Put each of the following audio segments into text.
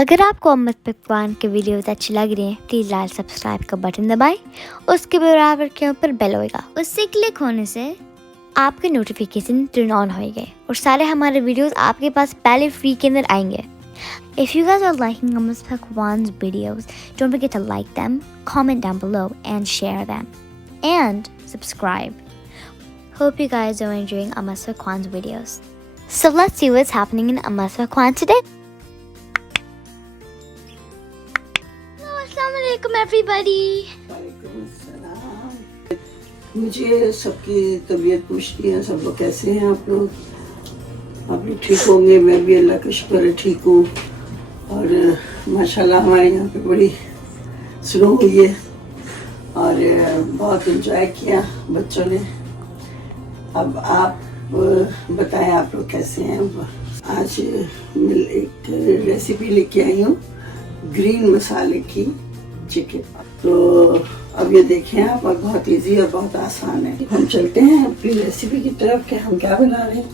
अगर आपको अम्मस पकवान के वीडियोस अच्छी लग रही हैं, प्लीज़ लाल सब्सक्राइब का बटन दबाएं। उसके बराबर के ऊपर बेल होगा, उससे क्लिक होने से आपके नोटिफिकेशन टर्न ऑन होंगे और सारे हमारे वीडियोस आपके पास पहले फ्री के अंदर आएंगे। If you guys are liking Ammas Pakwaan's videos, don't forget to like them, comment down below and share them. And subscribe. Hope you guys are enjoying Ammas Pakwaan's videos. So let's see what's happening in Ammas Pakwaan today. Assalamualaikum everybody. मुझे सबकी तबीयत पूछनी है। सब लोग कैसे हैं? आप लोग भी ठीक होंगे। मैं भी अल्लाह का शुक्र है ठीक हूँ। और माशाल्लाह हमारे यहाँ पे बड़ी स्नो हुई है और बहुत एंजॉय किया बच्चों ने। अब आप बताएं, आप लोग कैसे हैं? आज मैं एक रेसिपी लेके आई हूँ, ग्रीन मसाले की चिकन। तो अब ये देखें आप, और बहुत इजी और बहुत आसान है। हम चलते हैं अपनी रेसिपी की तरफ कि हम क्या बना रहे हैं।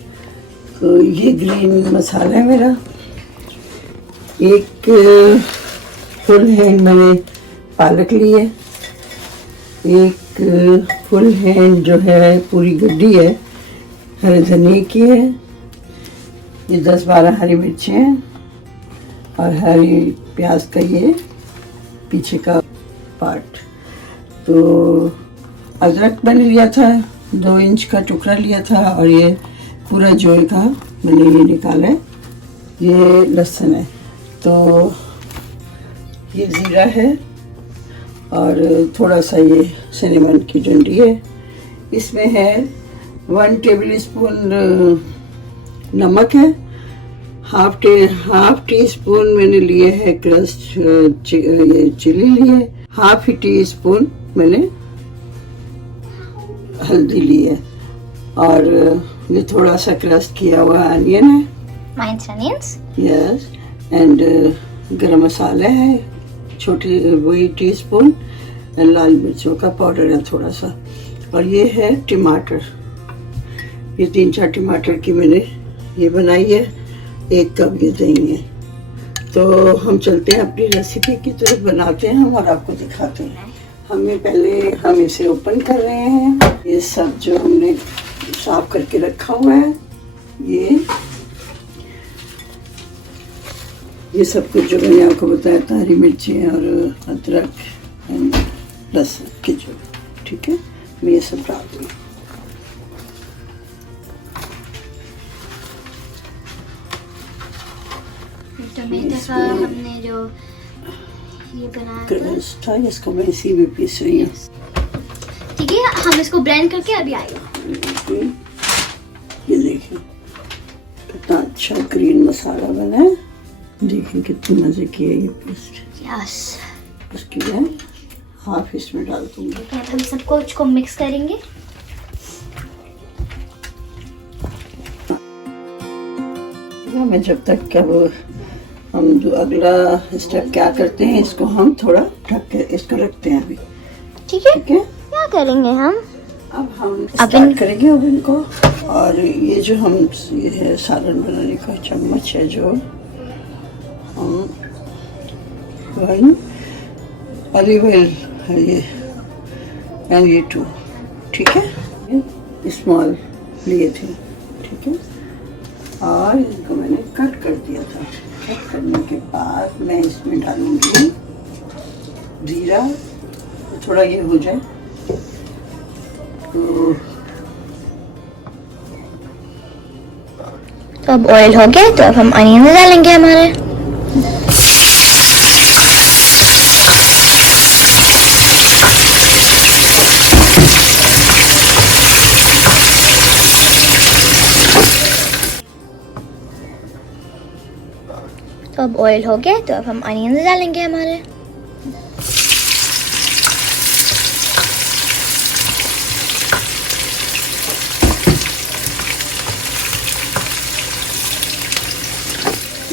तो ये ग्रीन मसाला है मेरा। एक फुल हैंड मैंने पालक ली है, एक फुल हैंड जो है पूरी गड्डी है हरे धनिए की है, ये 10-12 हरी मिर्चें हैं और हरी प्याज का ये पीछे का पार्ट। तो अदरक मैंने लिया था, 2 इंच का टुकड़ा लिया था और ये पूरा जोई का मैंने ये निकाला है। ये लहसुन है, तो ये ज़ीरा है और थोड़ा सा ये सिनेमन की डंडी है। इसमें है 1 टेबल स्पून नमक है, हाफ टी स्पून मैंने लिए है क्रस्ट चिली लिए, हाफ टी स्पून मैंने हल्दी ली है और ये थोड़ा सा क्रस्ट किया हुआ अनियन है, Mine's onions. यस। एंड गरम मसाला है छोटी वही टीस्पून, लाल मिर्चों का पाउडर है थोड़ा सा, और ये है टमाटर। ये 3-4 टमाटर की मैंने ये बनाई है, 1 कप ये दही है। तो हम चलते हैं अपनी रेसिपी की तरफ, बनाते हैं हम और आपको दिखाते हैं। हम इसे ओपन कर रहे हैं। ये सब जो हमने साफ करके रखा हुआ है, ये सब कुछ जो मैंने आपको बताया था, हरी मिर्ची और अदरक लहसुन की जो, ठीक है, मैं ये सब डाल दूँ। टमाटर का हमने जो ये बनाया था, इसको मैं इसी में पीस रही हूँ। ठीक है, हम इसको ब्लेंड करके अभी आएगा। ये देखिए कितना अच्छा ग्रीन मसाला बना है। देखिए कितनी मजे की है ये पेस्ट। यस, उसकी मैं हाफ इसमें डाल दूंगी। हम सबको इसको मिक्स करेंगे। मैं जब तक क्या वो हम जो अगला स्टेप क्या करते हैं, इसको हम थोड़ा ढक के इसको रखते हैं अभी। ठीक है, क्या करेंगे हम? अब हम स्टार्ट करेंगे ओवन को। और ये जो हम ये है सालन बनाने का चम्मच है, जो हम ऑलिव ऑयल है ये, एंड ये 2, ठीक है, स्मॉल लिए थे, ठीक है। और इनको मैंने कट कर दिया था। कट करने के बाद मैं इसमें डालूंगी जीरा, थोड़ा ये हो जाए तो अब ऑयल हो गया, तो अब हम अनियन डालेंगे हमारे। तो अब ऑयल हो गया, तो अब हम अनियन डालेंगे हमारे।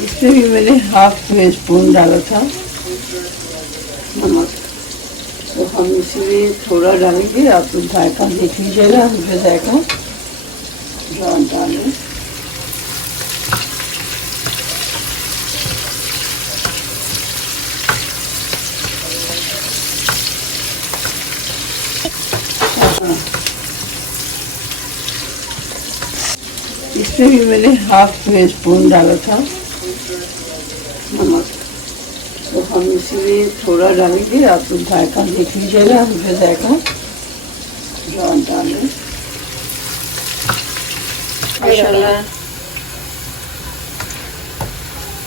इसमें भी मैंने हाफ स्पून डाला था नमक, तो हम इसमें थोड़ा डालेंगे। आप जायका देख लीजिएगा, मुझे जायका डालें। इसमें भी मैंने हाफ स्पून डाला था नमक, तो हम इसीलिए थोड़ा डालेंगे। आप लोग जायका देख लीजिएगा, मुझे जायका जो डालें माशाल्लाह।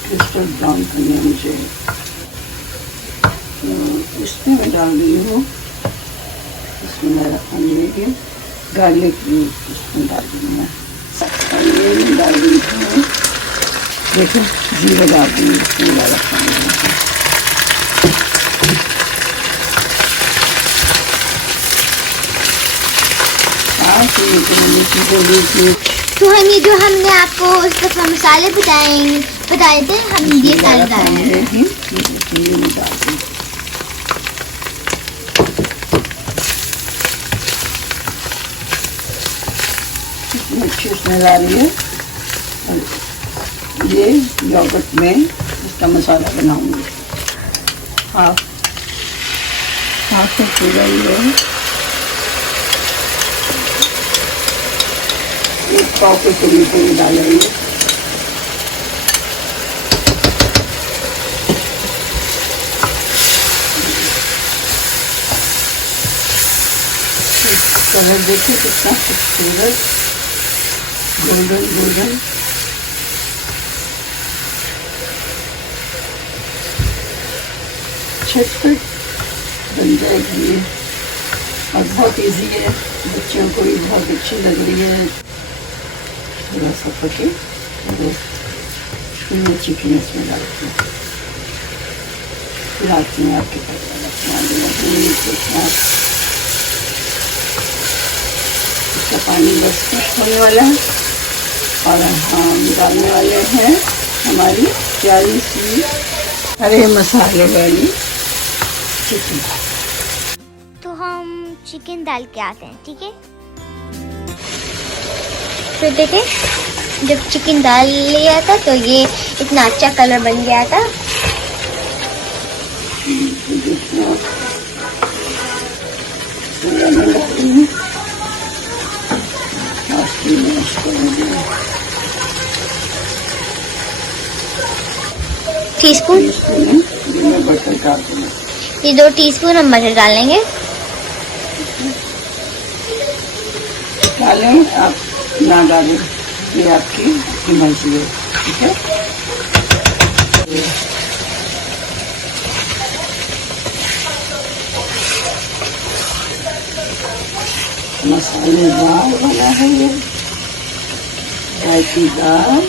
क्रिस्टल ब्राउन करना है मुझे, तो इसमें मैं डाल रही हूँ, इसमें मेरा खाने गार्लिक भी इसमें डाल दूँगी मैं, और ये मैं डाल रही हूँ, देखो जीरा डाल दूँगी इसमें ज़्यादा खाने। तो हम ये जो हमने आपको उस वक्त मसाले बताए थे, हम ये सारे डाल रहे हैं। अच्छी स्मेल आ रही है। ये योगर्ट में इसका मसाला बनाऊंगी। हाफ से पूरा ये एक पाव के करीब डाल रही है। कलर देखिए कितना खूबसूरत गोल्डन झटपट बन जाएगी और बहुत इजी है, बच्चों को भी बहुत अच्छी लग रही है। थोड़ा सा पके मैं चिकन इसमें डालती हूँ, खिलाती हूँ आपके पास। इसका पानी बस खुश होने वाला है और हम डालने वाले हैं हमारी प्यारी सी हरे मसाले वाली चिकन। तो हम चिकन डाल के आते हैं, ठीक है। फिर देखें, जब चिकन डाल लिया था तो ये इतना अच्छा कलर बन गया था। टीस्पून ये 2 टीस्पून हम मटर डालेंगे। डालें आप ना डालें, ये आपकी मर्जी है, ठीक है। मसालेदार बना है ये, जायकेदार।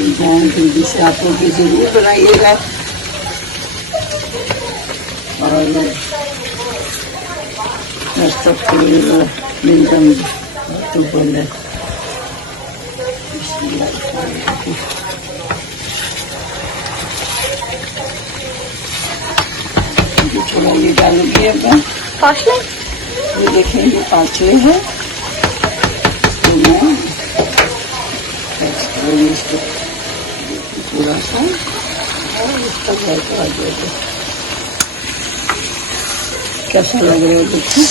जल्दी से आप लोग भी जरूर बनाइएगा और तो बोले थोड़ा ये डालूंगी अब मैं। ये देखें ये पाँचवे है, तो मैं इसको थोड़ा सा और इसका जायका आ जाएगा। कैसा लग रहा है देखिए,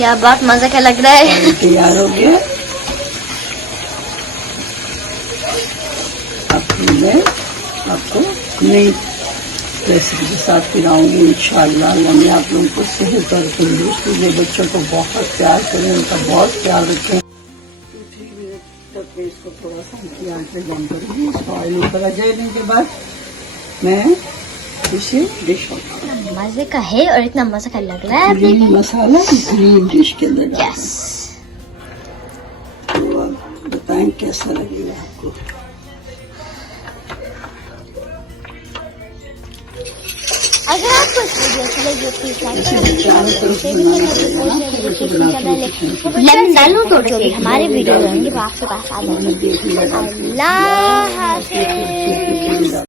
यार बहुत मजा का लग रहा है। तैयार हो गया। अब मैं आपको नई रेसिपी के साथ खिलाऊंगी इंशाल्लाह। मैं आप लोगों को सेहत और तंदुरुस्ती दे, बच्चों को बहुत प्यार करें, उनका बहुत ख्याल रखें। 2-3 मिनट तक मैं इसको थोड़ा सा हल्की आंच पे दम करूँगी। इसको ऑयल ऊपर आ जाने के बाद मैं इसे डिश मजे का है और इतना मजा का लग रहा है। ग्रीन मसाला ग्रीन डिश के अंदर डालना। यस, तो आप बताएं कैसा लगेगा आपको। अगर आपको इस वीडियो अच्छी लगी तो लेमन डालूं तो जो भी हमारे वीडियो रहेंगे वो आपके पास आ जाएंगे। अल्लाह हाफिज़।